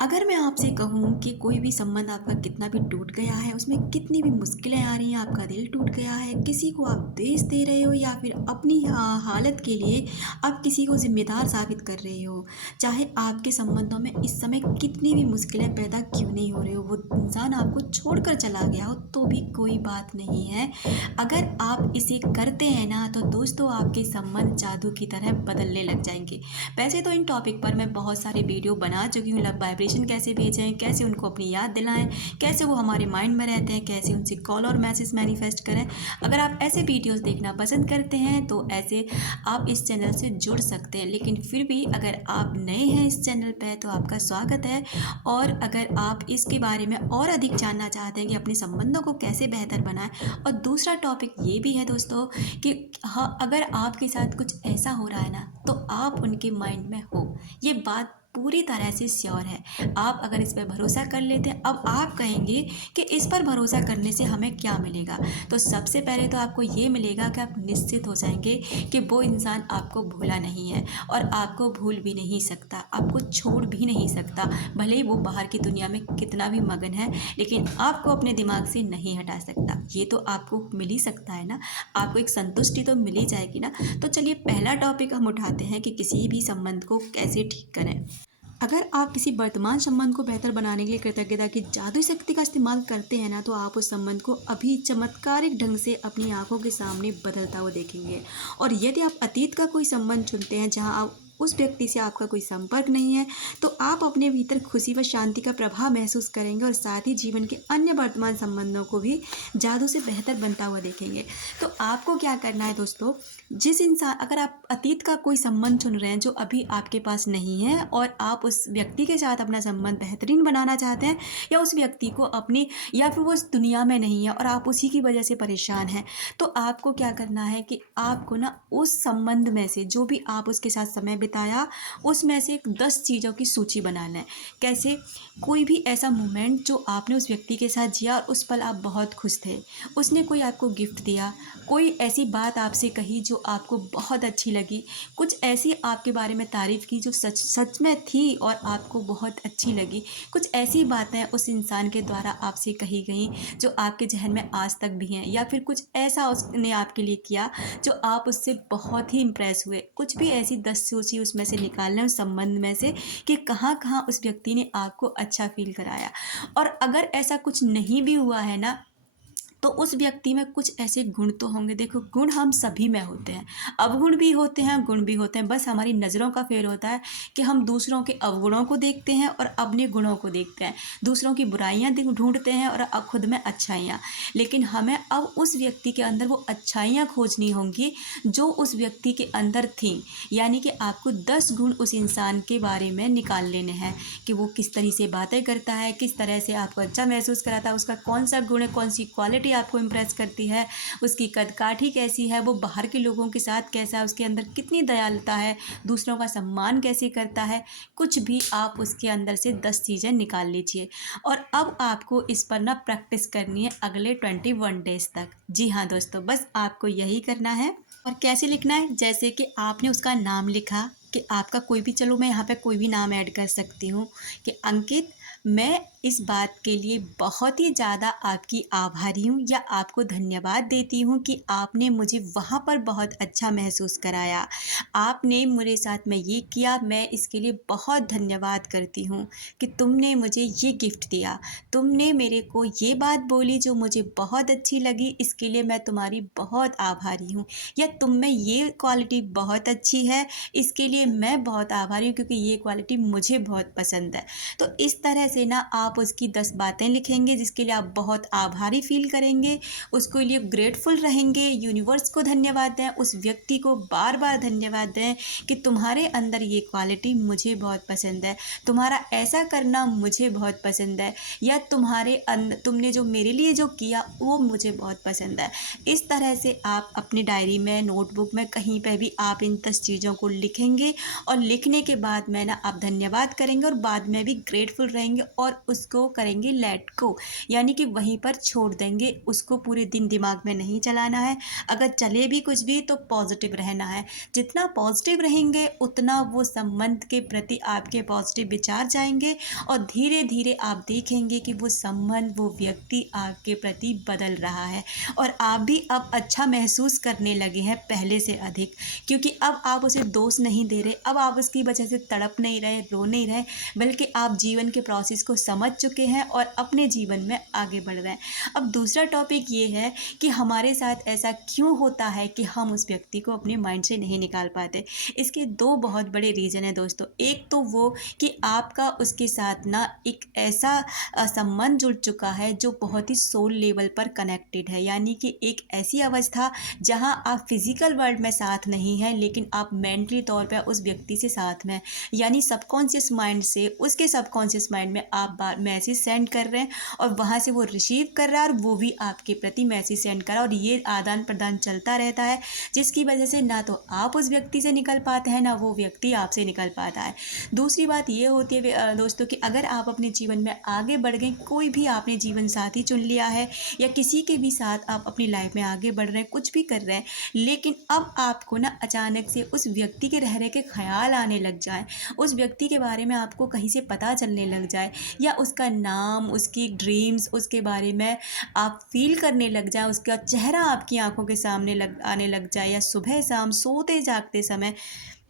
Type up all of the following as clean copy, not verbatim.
अगर मैं आपसे कहूँ कि कोई भी संबंध आपका कितना भी टूट गया है, उसमें कितनी भी मुश्किलें आ रही हैं, आपका दिल टूट गया है, किसी को आप दोष दे रहे हो या फिर अपनी हालत के लिए आप किसी को ज़िम्मेदार साबित कर रहे हो, चाहे आपके संबंधों में इस समय कितनी भी मुश्किलें पैदा क्यों नहीं हो रही हो, वो इंसान आपको छोड़कर चला गया हो तो भी कोई बात नहीं है। अगर आप इसे करते हैं ना तो दोस्तों आपके संबंध जादू की तरह बदलने लग जाएंगे। वैसे तो इन टॉपिक पर मैं बहुत सारे वीडियो बना चुकी हूँ, लव वाइब्रेशन कैसे भेजें, कैसे उनको अपनी याद दिलाएं, कैसे वो हमारे माइंड में रहते हैं, कैसे उनसे कॉल और मैसेज मैनिफेस्ट करें। अगर आप ऐसे वीडियोस देखना पसंद करते हैं तो ऐसे आप इस चैनल से जुड़ सकते हैं, लेकिन फिर भी अगर आप नए हैं इस चैनल पर तो आपका स्वागत है। और अगर आप इसके बारे में और अधिक जानना चाहते हैं कि अपने संबंधों को कैसे बेहतर बनाएं, और दूसरा टॉपिक ये भी है दोस्तों कि हाँ, अगर आपके साथ कुछ ऐसा हो रहा है ना तो आप उनके माइंड में हो, ये बात पूरी तरह से श्योर है। आप अगर इस पर भरोसा कर लेते हैं, अब आप कहेंगे कि इस पर भरोसा करने से हमें क्या मिलेगा। तो सबसे पहले तो आपको ये मिलेगा कि आप निश्चित हो जाएंगे कि वो इंसान आपको भूला नहीं है और आपको भूल भी नहीं सकता, आपको छोड़ भी नहीं सकता। भले ही वो बाहर की दुनिया में कितना भी मगन है, लेकिन आपको अपने दिमाग से नहीं हटा सकता। ये तो आपको मिल ही सकता है ना, आपको एक संतुष्टि तो मिल ही जाएगी ना। तो चलिए पहला टॉपिक हम उठाते हैं कि किसी भी संबंध को कैसे ठीक करें। अगर आप किसी वर्तमान संबंध को बेहतर बनाने के लिए कृतज्ञता की जादुई शक्ति का इस्तेमाल करते हैं ना तो आप उस संबंध को अभी चमत्कारिक ढंग से अपनी आंखों के सामने बदलता हुआ देखेंगे। और यदि आप अतीत का कोई संबंध चुनते हैं जहां आप उस व्यक्ति से आपका कोई संपर्क नहीं है, तो आप अपने भीतर खुशी व शांति का प्रभाव महसूस करेंगे और साथ ही जीवन के अन्य वर्तमान संबंधों को भी जादू से बेहतर बनता हुआ देखेंगे। तो आपको क्या करना है दोस्तों, जिस इंसान अगर आप अतीत का कोई संबंध चुन रहे हैं जो अभी आपके पास नहीं है और आप उस व्यक्ति के साथ अपना संबंध बेहतरीन बनाना चाहते हैं, या उस व्यक्ति को अपनी, या फिर वो इस दुनिया में नहीं है और आप उसी की वजह से परेशान हैं, तो आपको क्या करना है कि आपको ना उस संबंध में से जो भी आप उसके साथ समय बिताया उसमें से एक 10 चीज़ों की सूची बनाना है। कैसे? कोई भी ऐसा मोमेंट जो आपने उस व्यक्ति के साथ जिया और उस पल आप बहुत खुश थे, उसने कोई आपको गिफ्ट दिया, कोई ऐसी बात आपसे कही जो आपको बहुत अच्छी लगी, कुछ ऐसी आपके बारे में तारीफ़ की जो सच सच में थी और आपको बहुत अच्छी लगी, कुछ ऐसी बातें उस इंसान के द्वारा आपसे कही गई जो आपके जहन में आज तक भी हैं, या फिर कुछ ऐसा उसने आपके लिए किया जो आप उससे बहुत ही इम्प्रेस हुए। कुछ भी ऐसी 10 सूची उसमें से निकाल लें उस संबंध में से कि कहाँ कहाँ उस व्यक्ति ने आपको अच्छा फील कराया। और अगर ऐसा कुछ नहीं भी हुआ है ना, तो उस व्यक्ति में कुछ ऐसे गुण तो होंगे। देखो, गुण हम सभी में होते हैं, अवगुण भी होते हैं, गुण भी होते हैं, बस हमारी नज़रों का फेर होता है कि हम दूसरों के अवगुणों को देखते हैं और अपने गुणों को देखते हैं, दूसरों की बुराइयां ढूंढते हैं और खुद में अच्छाइयाँ। लेकिन हमें अब उस व्यक्ति के अंदर वो अच्छाइयाँ खोजनी होंगी जो उस व्यक्ति के अंदर थी। यानी कि आपको 10 गुण उस इंसान के बारे में निकाल लेने हैं कि वो किस तरह से बातें करता है, किस तरह से आपको अच्छा महसूस कराता है, उसका कौन सा गुण है, कौन सी क्वालिटी आपको इम्प्रेस करती है, उसकी कदकाठी कैसी है, वो बाहर के लोगों के साथ कैसा है, उसके अंदर कितनी दयालुता है, दूसरों का सम्मान कैसे करता है। कुछ भी आप उसके अंदर से 10 चीज़ें निकाल लीजिए। और अब आपको इस पर ना प्रैक्टिस करनी है अगले 21 डेज तक। जी हाँ दोस्तों, बस आपको यही करना है। और कैसे लिखना है? जैसे कि आपने उसका नाम लिखा कि आपका कोई भी, चलो मैं यहाँ पे कोई भी नाम ऐड कर सकती हूँ कि अंकित, मैं इस बात के लिए बहुत ही ज़्यादा आपकी आभारी हूँ, या आपको धन्यवाद देती हूँ कि आपने मुझे वहाँ पर बहुत अच्छा महसूस कराया, आपने मेरे साथ में ये किया, मैं इसके लिए बहुत धन्यवाद करती हूँ कि तुमने मुझे ये गिफ्ट दिया, तुमने मेरे को ये बात बोली जो मुझे बहुत अच्छी लगी, इसके लिए मैं तुम्हारी बहुत आभारी हूँ, या तुम में ये क्वालिटी बहुत अच्छी है, इसके लिए मैं बहुत आभारी हूँ क्योंकि ये क्वालिटी मुझे बहुत पसंद है। तो इस तरह से ना आप उसकी 10 बातें लिखेंगे जिसके लिए आप बहुत आभारी फील करेंगे, उसके लिए ग्रेटफुल रहेंगे, यूनिवर्स को धन्यवाद दें, उस व्यक्ति को बार बार धन्यवाद दें कि तुम्हारे अंदर ये क्वालिटी मुझे बहुत पसंद है, तुम्हारा ऐसा करना मुझे बहुत पसंद है, या तुमने जो मेरे लिए जो किया वो मुझे बहुत पसंद है। इस तरह से आप अपनी डायरी में, नोटबुक में, कहीं पर भी आप इन 10 चीज़ों को लिखेंगे लिखेंगे और लिखने के बाद में ना आप धन्यवाद करेंगे और बाद में भी ग्रेटफुल रहेंगे और उसको करेंगे लेट गो, यानी कि वहीं पर छोड़ देंगे। उसको पूरे दिन दिमाग में नहीं चलाना है। अगर चले भी कुछ भी तो पॉजिटिव रहना है। जितना पॉजिटिव रहेंगे उतना वो संबंध के प्रति आपके पॉजिटिव विचार जाएंगे और धीरे धीरे आप देखेंगे कि वो संबंध, वो व्यक्ति आपके प्रति बदल रहा है और आप भी अब अच्छा महसूस करने लगे हैं पहले से अधिक, क्योंकि अब आप उसे दोष नहीं दे रहे। अब आप उसकी वजह से तड़प नहीं रहे, रो नहीं रहे, बल्कि आप जीवन के प्रोसेस को समझ चुके हैं और अपने जीवन में आगे बढ़ रहे हैं। अब दूसरा टॉपिक ये है कि हमारे साथ ऐसा क्यों होता है कि हम उस व्यक्ति को अपने माइंड से नहीं निकाल पाते। इसके दो बहुत बड़े रीज़न हैं दोस्तों। एक तो वो कि आपका उसके साथ ना एक ऐसा संबंध जुड़ चुका है जो बहुत ही सोल लेवल पर कनेक्टेड है, यानी कि एक ऐसी अवस्था जहां आप फिजिकल वर्ल्ड में साथ नहीं हैं लेकिन आप मेंटली तौर पर उस व्यक्ति से साथ में, यानी सबकॉन्शियस माइंड से उसके सबकॉन्शियस माइंड में आप मैसेज सेंड कर रहे हैं और वहाँ से वो रिसीव कर रहा है और वो भी आपके प्रति मैसेज सेंड कर रहा है और ये आदान प्रदान चलता रहता है, जिसकी वजह से ना तो आप उस व्यक्ति से निकल पाते हैं ना वो व्यक्ति आपसे निकल पाता है। दूसरी बात ये होती है दोस्तों कि अगर आप अपने जीवन में आगे बढ़ गए, कोई भी आपने जीवन साथी चुन लिया है या किसी के भी साथ आप अपनी लाइफ में आगे बढ़ रहे हैं, कुछ भी कर रहे हैं, लेकिन अब आपको ना अचानक से उस व्यक्ति के रहने के ख्याल आने लग जाए, उस व्यक्ति के बारे में आपको कहीं से पता चलने लग जाए या उसका नाम, उसकी ड्रीम्स, उसके बारे में आप फील करने लग जाए, उसका चेहरा आपकी आंखों के सामने आने लग जाए, या सुबह शाम सोते जागते समय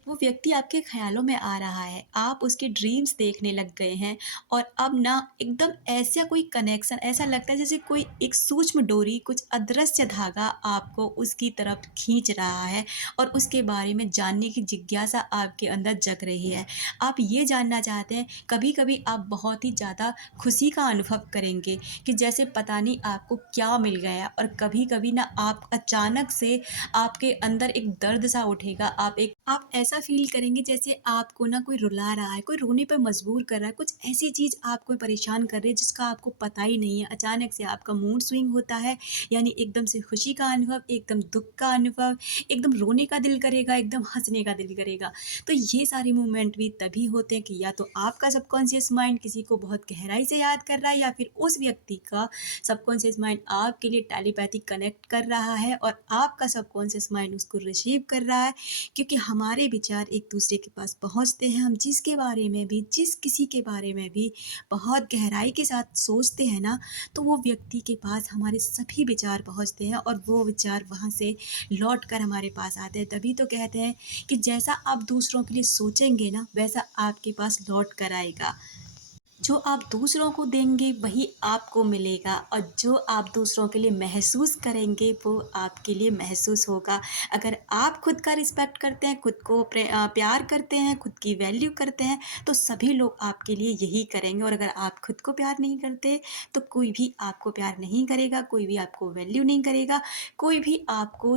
वो व्यक्ति आपके ख्यालों में आ रहा है, आप उसके ड्रीम्स देखने लग गए हैं और अब ना एकदम ऐसा कोई कनेक्शन, ऐसा लगता है जैसे कोई एक सूक्ष्म डोरी, कुछ अदृश्य धागा आपको उसकी तरफ खींच रहा है और उसके बारे में जानने की जिज्ञासा आपके अंदर जग रही है। आप ये जानना चाहते हैं। कभी कभी आप बहुत ही ज़्यादा खुशी का अनुभव करेंगे कि जैसे पता नहीं आपको क्या मिल गया, और कभी कभी ना आप अचानक से आपके अंदर एक दर्द सा उठेगा, आप ऐसा फील करेंगे जैसे आपको ना कोई रुला रहा है, कोई रोने पर मजबूर कर रहा है, कुछ ऐसी चीज़ आपको परेशान कर रही है जिसका आपको पता ही नहीं है। अचानक से आपका मूड स्विंग होता है, यानी एकदम से खुशी का अनुभव, एकदम दुख का अनुभव, एकदम रोने का दिल करेगा, एकदम हंसने का दिल करेगा। तो ये सारे मोमेंट भी तभी होते हैं कि या तो आपका सबकॉन्शियस माइंड किसी को बहुत गहराई से याद कर रहा है या फिर उस व्यक्ति का सबकॉन्शियस माइंड आपके लिए टेलीपैथी कनेक्ट कर रहा है और आपका सबकॉन्शियस माइंड उसको रिसीव कर रहा है, क्योंकि हमारे विचार एक दूसरे के पास पहुंचते हैं। हम जिसके बारे में भी, जिस किसी के बारे में भी बहुत गहराई के साथ सोचते हैं ना, तो वो व्यक्ति के पास हमारे सभी विचार पहुंचते हैं और वो विचार वहाँ से लौट कर हमारे पास आते हैं। तभी तो कहते हैं कि जैसा आप दूसरों के लिए सोचेंगे ना, वैसा आपके पास लौट कर आएगा। जो आप दूसरों को देंगे वही आपको मिलेगा और जो आप दूसरों के लिए महसूस करेंगे वो आपके लिए महसूस होगा। अगर आप खुद का रिस्पेक्ट करते हैं, खुद को प्यार करते हैं, खुद की वैल्यू करते हैं, तो सभी लोग आपके लिए यही करेंगे। और अगर आप खुद को प्यार नहीं करते तो कोई भी आपको प्यार नहीं करेगा, कोई भी आपको वैल्यू नहीं करेगा, कोई भी आपको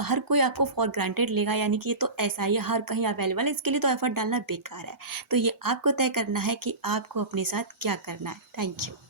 हर कोई आपको फॉर ग्रांटेड लेगा, यानी कि ये तो ऐसा ही है, हर कहीं अवेलेबल है, इसके लिए तो एफर्ट डालना बेकार है। तो ये आपको तय करना है कि आपको अपने साथ क्या करना है। Thank you.